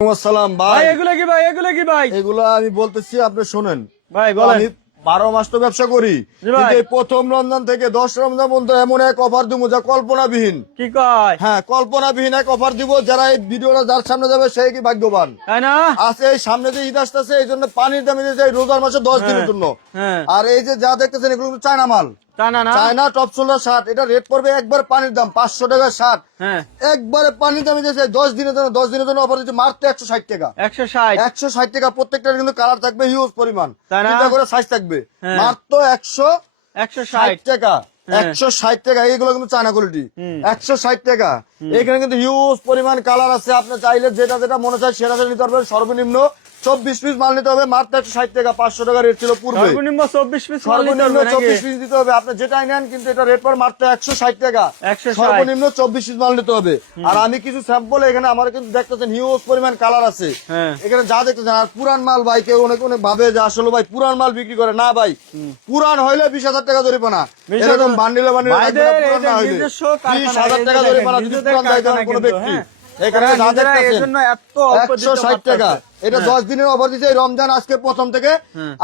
আসসালাম ভাই। এগুলো কি ভাই? এগুলো আমি বলতেছি, আপনি শোনেন ভাই বলেন। আমি 12 মাস তো ব্যবসা করি, জি ভাই। কিন্তু এই প্রথম রমজান থেকে 10 রমজান পর্যন্ত এমন এক অফার দিব যা কল্পনাবিহীন। কি কয়? হ্যাঁ, কল্পনাবিহীন এক অফার দিব, যারা এই ভিডিওটা যার সামনে যাবে সেই কি ভাগ্যবান। তাই না? আছে এই সামনে যে ঈদ আসতেছে, এই জন্য পানির দাম দিয়েছে এই রোজার মাসে 10 দিনের জন্য। হ্যাঁ। আর এই যে যা দেখতেছেন এগুলো কিন্তু চায়না মাল, তা না না। China top solar shirt. এটা রেট পড়বে একবার পানির দাম 500 টাকা শার্ট। হ্যাঁ। একবারে পানির দামে দিয়েছে 10 দিনের জন্য, 10 দিনের জন্য অফার দিচ্ছে মাত্র 160 টাকা। 160। 160 টাকা। প্রত্যেকটার কিন্তু কালার থাকবে হিউজ পরিমাণ, তাই না? দুইটা করে সাইজ থাকবে। হ্যাঁ। মাত্র 160 টাকা। হ্যাঁ। 160 টাকা। এইগুলো কিন্তু চায়না কোয়ালিটি। 160 টাকা। এখানে কিন্তু হিউজ পরিমাণ কালার আছে, আপনি চাইলে যেটা যেটা মনে চায় সেটা সেটা নিতে পারবেন। সর্বনিম্ন 24 পিস মাল নিতে হবে, মাত্র 160 টাকা। 500 টাকা রেট ছিল পূর্বে। সর্বনিম্ন 24 পিস মাল নিতে সর্বনিম্ন হবে নাকি? 24 পিস দিতে হবে। আপনি যেটাই নেন কিন্তু এটা রেট পর মাত্র 160 টাকা। 160। সর্বনিম্ন 24 পিস মাল নিতে হবে। আর আমি কিছু স্যাম্পল এখানে আমার কিন্তু দেখতেছেন হিউজ পরিমাণ কালার আছে। হ্যাঁ। এখানে যা দেখতেছেন। আর পুরান মাল ভাই, কেউ অনেক অনেক ভাবে যে আসলে ভাই পুরান মাল বিক্রি করে না। ভাই পুরান হইলে 20,000 টাকা জরিমানা। এরকম বান্ডিলে বান্ডিলে ভাইদের পুরান না এটা হইলে নিজস্ব কারখানা, 20,000 টাকা এই যে জরিমানা যদি নিজেদের পুরান যায় কারখানা কোনো কিন্তু, ব্যক্তি। হ্যাঁ। এখানে তারা যা নিজেরা দেখতেছেন এজন্য এত অল্প দিতে 160 টাকা। পারতেছে। এটা 10 দিনের অফার দিচ্ছে এই রমজান। আজকে প্রথম থেকে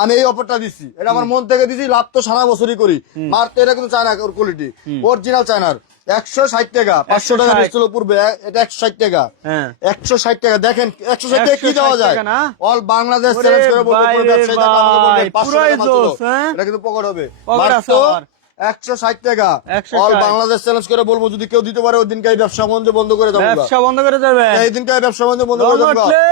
আমি এই অফারটা দিচ্ছি। এটা আমার মন থেকে দিচ্ছি, লাভ তো সারা বছরই করি। মাত্র এটা কিন্তু চায়না কোয়ালিটি, অরিজিনাল চায়নার। 160 টাকা। 500 টাকা ছিল পূর্বে, এটা 160 টাকা। হ্যাঁ। 160 টাকা। দেখেন 160 টাকা কি 160 দেওয়া যায়। টাকা না? অল বাংলাদেশ ওরে চ্যালেঞ্জ করে বলবো, ভাই পুরো রে ব্যবসায়ীদের আমাকে বলবেন, ভাই, 500 পুরাই টাকা মাল ছিল। জোস, হ্যাঁ? এটা কিন্তু পকেট হবে। পকেট আছে মাত্র আমার। 160 টাকা। 160 অল বাংলাদেশ চ্যালেঞ্জ করে বলবো, যদি কেউ দিতে পারে ওই দিনকে এই ব্যবসা বন্ধ করে দেবো। ব্যবসা বন্ধ করে দেবে। এই দিনকে ব্যবসা বন্ধ করে রং দেবো। উঠলে?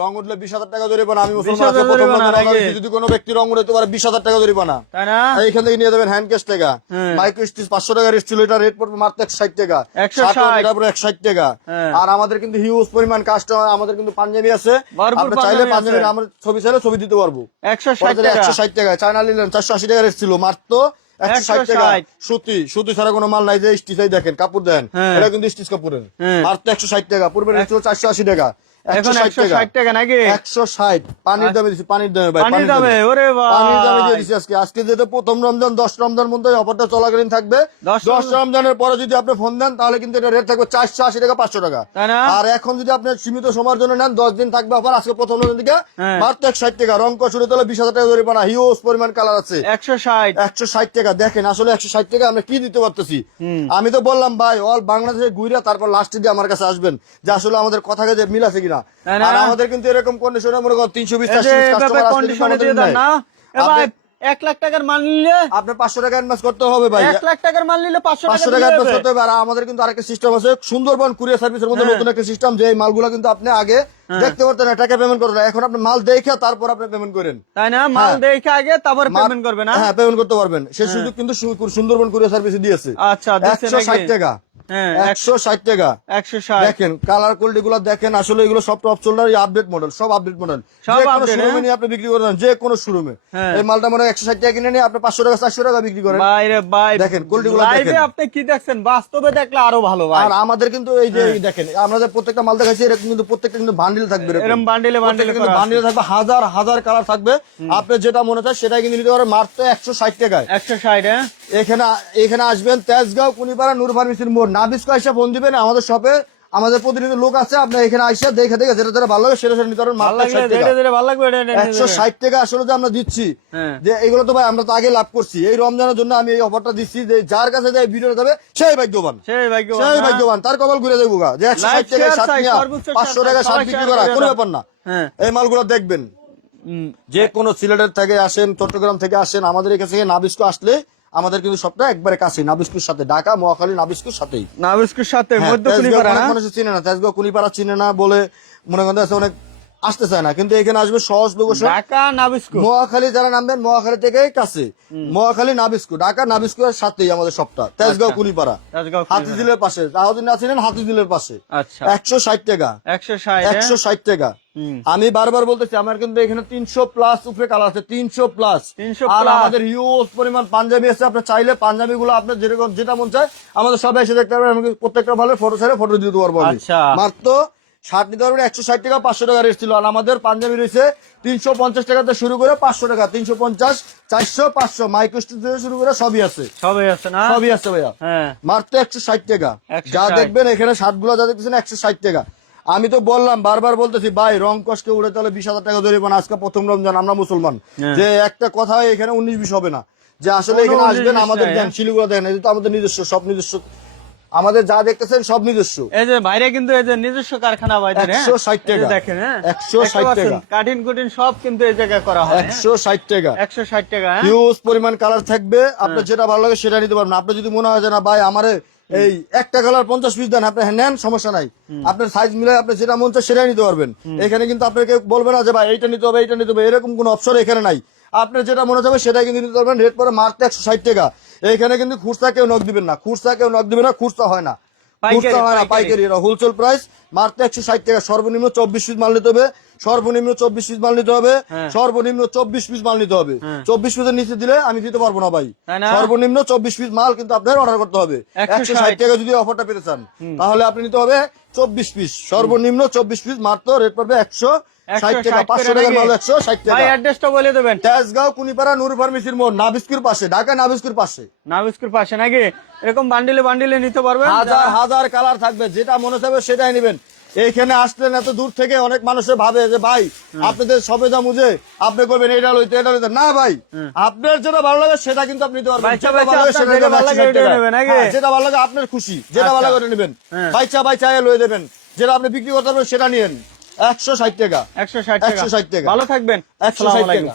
রং উঠলে 20,000 টাকা জরিমানা। আমি 20,000 মুসলমান আজকে প্রথম জরিমানা রমজান নাকি? দিচ্ছি, যদি কোনো ব্যক্তি রং উঠাইতে পারে 20,000 টাকা জরিমানা। তাই না? এইখান থেকে নিয়ে যাবেন হ্যান্ড ক্যাশ টাকা। হ্যাঁ। মাইক্রো স্টিচ 500 টাকা রেট ছিল, এটা রেট পড়বে মাত্র 160 টাকা। 160 এটা পুরো 160 টাকা। হ্যাঁ। আর আমাদের কিন্তু হিউজ পরিমাণ কাস্টমার, আমাদের কিন্তু পাঞ্জাবি আছে। ভরপুর আপনি চাইলে পাঞ্জাবি পাঞ্জাবি আছে। আমার ছবি চাইলে ছবি দিতে পারবো। 160 টাকা। 160 টাকা। চায়না নিলেন 480 টাকা রেট ছিল, মাত্র 160 টাকা। 160 সুতি, সুতি ছাড়া কোনো মাল নাই। যে স্টিচাই দেখেন, কাপড় দেন, হ্যাঁ। এটা কিন্তু স্টিচ কাপড়ের। হ্যাঁ। মাত্র 160 টাকা। পূর্বে রেট ছিল 480 টাকা। এখন 160 টাকা নাকি? 160 পানির দামে দিচ্ছি, পানির দামে ভাই, পানির দামে? ওরে পানির দামে দিয়ে ভাই। দিচ্ছি আজকে। আজকে যেহেতু প্রথম রমজান, 10 রমজান মধ্যে অফারটা চলাকালীন থাকবে। 10 10 রমজানের পরে যদি আপনি ফোন দেন তাহলে কিন্তু এটা রেট থাকবে 480 টাকা, 500 টাকা। তাই না? আর এখন যদি আপনি সীমিত সময়ের জন্য নেন, 10 দিন থাকবে অফার। আজকে প্রথম রমজান থেকে হ্যাঁ। মাত্র 160 টাকা। রং কসুরে তোলে 20,000 টাকা জরিমানা। হিউজ পরিমাণ কালার আছে। 160। 160 টাকা। দেখেন আসলে 160 টাকা আমরা কি দিতে পারতেছি। আমি তো বললাম ভাই, অল বাংলাদেশে ঘুরে তারপর লাস্টে দিয়ে আমার কাছে আসবেন যে আসলে আমাদের কথা যে মিল আছে কিনা। তাই না? আর আমাদের কিন্তু এরকম কন্ডিশনে মনে করেন 320 এই যে এভাবে কাস্টমার কন্ডিশনে দিয়ে দেন না? এ ভাই, 1 লাখ টাকার মাল নিলে আপনি 500 টাকা ইনভেস্ট করতে হবে ভাই। 1 লাখ টাকার মাল নিলে 500 টাকা 500 টাকা দিলে ইনভেস্ট হবে। করতে হবে। আর আমাদের কিন্তু আরেকটা সিস্টেম আছে, সুন্দরবন কুরিয়ার সার্ভিসের মধ্যে হ্যাঁ। নতুন একটা সিস্টেম, যে এই মালগুলো কিন্তু আপনি আগে দেখতে পারতেন না, টাকা পেমেন্ট করতেন না। এখন আপনি মাল দেখে তারপর আপনি পেমেন্ট করেন। তাই না? মাল হ্যাঁ। দেখে আগে তারপর পেমেন্ট করবে না? হ্যাঁ, পেমেন্ট করতে পারবেন। সেই সুযোগ কিন্তু সুন্দরবন কুরিয়ার সার্ভিসে দিয়েছে। আচ্ছা, দিচ্ছে নাকি? 160 টাকা। হ্যাঁ, 160 টাকা। 160। দেখেন কালার কোয়ালিটি গুলো দেখেন। আসলে এগুলো সব টপ সোল্ডার, আপডেট মডেল, সব আপডেট মডেল। সব যে কোনো update, শোরুমে হ্যাঁ? নিয়ে আপনি বিক্রি করেন, যে কোনো শোরুমে। হ্যাঁ। এই মালটা মনে হয় 160 টাকা কিনে নিয়ে আপনি 500 টাকা 400 টাকা বিক্রি করেন। বাইরে ভাই, দেখেন, quality গুলো লাইভে দেখেন। আপনি কি দেখছেন, বাস্তবে দেখলে আরো ভালো ভাই। আর আমাদের কিন্তু এই যে দেখেন, আমরা যে প্রত্যেকটা মাল দেখাচ্ছি এরকম কিন্তু প্রত্যেকটা কিন্তু বান্ডিল থাকবে। এরকম বান্ডিলে বান্ডিলে করা আছে। বান্ডিল থাকবে, হাজার হাজার কালার থাকবে। আপনি যেটা মনে চায় সেটাই কিন্তু নিতে পারেন মাত্র 160 টাকায়। 160, হ্যাঁ? এখানে আসবেন তেজগাঁও কুনিপাড়া নূর ফার্মেসির মোড়। নাবিস্কো এসে ফোন দিবেন, আমাদের শপে আমাদের প্রতিনিধি লোক আছে। আপনার এখানে আইসা দেখে যেটা যেটা ভালো লাগে সেটা সেটা নিতে পারেন ভালো মাত্র লাগলে 160 টাকা। যেটা ভালো লাগবে এটা নিয়ে নেবেন। 160 টাকা আসলে যে আমরা দিচ্ছি, হ্যাঁ। যে এগুলো তো ভাই আমরা তো আগে লাভ করছি। এই রমজানের জন্য আমি এই অফারটা দিচ্ছি, যে যার কাছে যে ভিডিও যাবে সেই ভাগ্যবান। সেই ভাগ্যবান, সেই হ্যাঁ? ভাগ্যবান, তার কপাল ঘুরে যাবো গা। যে 160 Like, টাকায় share, শার্ট নিয়া সর্বোচ্চ 500 টাকা share, শার্ট সবাই বিক্রি share করা করে কোনো দাও। ব্যাপার না। হ্যাঁ। এই মালগুলো দেখবেন, যে কোনো সিলেটের থেকে আসেন, চট্টগ্রাম থেকে আসেন, আমাদের এখান থেকে নাবিস্কো আসলে আমাদের কিন্তু সবটা একবারে কাছে, নাবিস্কুর সাথে। ঢাকা মহাখালী নাবিস্কুর সাথেই। নাবিস্কুর সাথে হ্যাঁ, মধ্য তেজগাঁও কুলিপাড়া, অনেক না? মানুষ চিনে না, তেজগাঁও কুলিপাড়া চিনে না বলে মনে করেন আছে অনেক আসতে চায় না, কিন্তু এখানে আসবে সহজ লোকেশন। ঢাকা নাবিস্কু। মহাখালী যারা নামবেন, মহাখালী থেকে কাছে, মহাখালী নাবিস্কু, ঢাকা নাবিস্কুর সাথেই আমাদের সবটা। তেজগাঁও কুলিপাড়া, তেজগাঁও কুলিপাড়া। হাতিঝিলের পাশে। যাহদিন না চিনেন, হাতিঝিলের পাশে। আচ্ছা। 160 টাকা। 160, 160 টাকা। আমি বারবার বলতেছি, আমার কিন্তু এখানে 300 প্লাস উপরে কালার আছে, 300 প্লাস। 300 আর plus। আমাদের হিউজ পরিমাণ পাঞ্জাবি আছে। আপনি চাইলে পাঞ্জাবি গুলো আপনার যেরকম যেটা মন চায় আমাদের সবাই এসে দেখতে পারবেন। আমি প্রত্যেকটা ভালো ফটো ছাড়ে ফটো দিতে পারবো আমি। আচ্ছা। মাত্র শার্ট নিতে পারবেন 160 টাকা, 500 টাকা রেট ছিল। আর আমাদের পাঞ্জাবি রয়েছে 350 টাকাতে শুরু করে 500 টাকা, 350, 400, 500 মাইক্রো স্টিচ থেকে শুরু করে সবই আছে। সবই আছে না? সবই আছে ভাইয়া। হ্যাঁ। মাত্র 160 টাকা। 160 যা দেখবেন এখানে শার্ট গুলো যা দেখতেছেন 160 টাকা। আমি তো বললাম, বারবার বলতেছি ভাই, রং কষ্টকে উড়ে তাহলে 20,000 টাকা ধরে আজকে প্রথম রমজান, আমরা মুসলমান, যে একটা কথা এখানে 19-20 হবে না, যে আসলে এখানে আসবেন আমাদের দেন শিলিগুড়ি দেন, এই তো আমাদের নিজস্ব, সব নিজস্ব, আমাদের যা দেখতেছেন সব নিজস্ব। এই যে বাইরে কিন্তু এই যে নিজস্ব কারখানা বাইরে 160 টাকা দেখেন, হ্যাঁ 160 টাকা, কাঠিন কুটিন সব কিন্তু এই জায়গায় করা হয়। 160 টাকা 160 টাকা, হিউজ পরিমাণ কালার থাকবে, আপনার যেটা ভালো লাগে সেটা নিতে পারবেন। আপনি যদি মনে হয় যে না ভাই আমারে এই একটা কালার 50 পিস দেন, আপনি নেন, সমস্যা নাই, আপনার সাইজ মিলে আপনি যেটা মন চায় সেটাই নিতে পারবেন। এখানে কিন্তু আপনাকে বলবে না যে ভাই এইটা নিতে হবে এইটা নিতে হবে, এরকম কোনো অপশন এখানে নাই। আপনার যেটা মনে যাবে সেটাই কিন্তু নিতে পারবেন। রেট পরে মারতে 160 টাকা। এখানে কিন্তু খুচরা কেউ নক দিবেন না, খুচরা কেউ নক দিবে না, খুচরা হয় না, খুচরা হয় না, পাইকারি, হোলসেল প্রাইস মারতে 160 টাকা। সর্বনিম্ন 24 পিস মাল নিতে হবে, সর্বনিম্ন 24 পিস মাল নিতে হবে, সর্বনিম্ন 24 পিস মাল নিতে হবে। 24 পিসের নিচে দিলে আমি দিতে পারবো না ভাই, সর্বনিম্ন 24 পিস মাল কিন্তু আপনার অর্ডার করতে হবে। 160 টাকা যদি অফারটা পেতে চান তাহলে আপনি নিতে হবে 24 পিস, সর্বনিম্ন 24 পিস, মাত্র রেট পড়বে 160 টাকা। 500 টাকার মাল 160 টাকা। ভাই অ্যাড্রেসটা বলে দেবেন। তেজগাঁও কুনিপাড়া নূর ফার্মেসির মোড়, নাবিস্কুর পাশে, ঢাকা নাবিস্কুর পাশে। নাবিস্কুর পাশে নাকি? এরকম বান্ডিলে বান্ডিলে নিতে পারবেন, হাজার হাজার কালার থাকবে, যেটা মনে চাবে সেটাই নেবেন। এইখানে আসলেন এত দূর থেকে, অনেক মানুষে ভাবে যে ভাই আপনাদের সবেদা মুজে আপনি করবেন এটা লইতে এটা লইতে, না ভাই, আপনার যেটা ভালো লাগে সেটা কিন্তু আপনি নিতে পারবেন। যেটা ভালো লাগে সেটা নেবেন, যেটা ভালো লাগে আপনার খুশি, যেটা ভালো লাগে ওটা নেবেন, বাইচা বাইচা লয়ে দেবেন, যেটা আপনি বিক্রি করতে পারবেন সেটা নিয়েন। 160 টাকা 160 টাকা। 160 টাকা। ভালো থাকবেন। 160 টাকা।